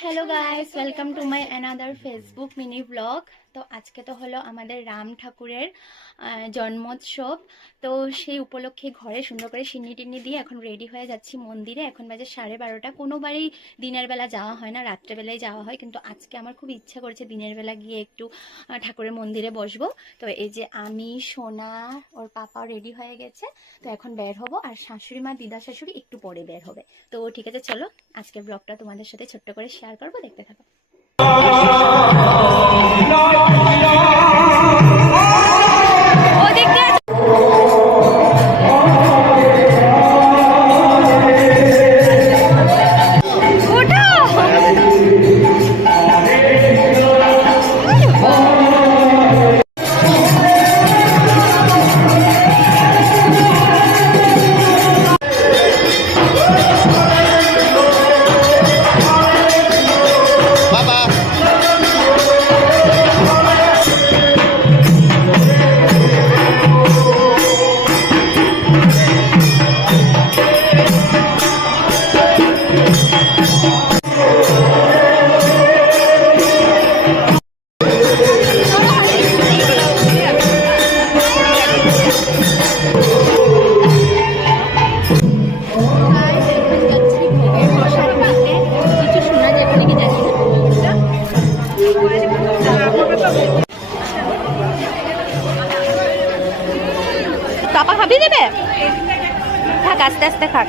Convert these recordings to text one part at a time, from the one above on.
Hello guys, welcome to my another Facebook mini blog. তো আজকে তো হলো আমাদের রাম ঠাকুরের জন্মোৎসব। তো সেই উপলক্ষে ঘরে সুন্দর করে সিন্নি টিন্নি দিয়ে এখন রেডি হয়ে যাচ্ছি মন্দিরে। এখন বাজে 12:30। কোনোবারই দিনের বেলা যাওয়া হয় না, রাত্রেবেলায় যাওয়া হয়, কিন্তু আজকে আমার খুব ইচ্ছা করছে দিনের বেলা গিয়ে একটু ঠাকুরের মন্দিরে বসবো। তো এই যে আমি, সোনা, ওর পাপা রেডি হয়ে গেছে। তো এখন বের হব, আর শাশুড়ি মা, দিদা শাশুড়ি একটু পরে বের হবে। তো ঠিক আছে, চলো আজকের ব্লগটা তোমাদের সাথে ছোট্ট করে শেয়ার করবো, দেখতে থাকো। পাপা খাবি দেবে? থাক, আস্তে আস্তে খাক।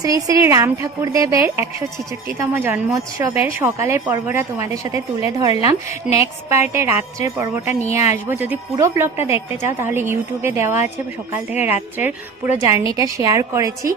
শ্রী শ্রী রাম ঠাকুর দেবের 166তম জন্মোৎসবের সকালের পর্বটা তোমাদের সাথে তুলে ধরলাম। নেক্সট পার্টে রাত্রের পর্বটা নিয়ে আসবো। যদি পুরো ব্লগটা দেখতে চাও তাহলে ইউটিউবে দেওয়া আছে, সকাল থেকে রাত্রের পুরো জার্নিটা শেয়ার করেছি।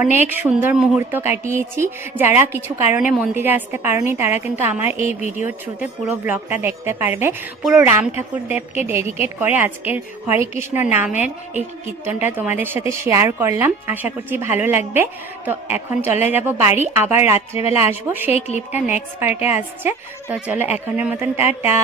অনেক সুন্দর মুহূর্ত কাটিয়েছি। যারা কিছু কারণে মন্দিরে আসতে পারোনি তারা কিন্তু আমার এই ভিডিওর থ্রুতে পুরো ব্লগটা দেখতে পারবে। পুরো রাম ঠাকুর দেবকে ডেডিকেট করে আজকের হরে কৃষ্ণ নামের এই কীর্তনটা তোমাদের সাথে শেয়ার করলাম। আশা করছি ভালো লাগবে। তো এখন চলে যাব বাড়ি, আবার রাত্রেবেলা আসবো, সেই ক্লিপটা নেক্সট পার্টে আসছে। তো চলো এখনের মতন টাটা।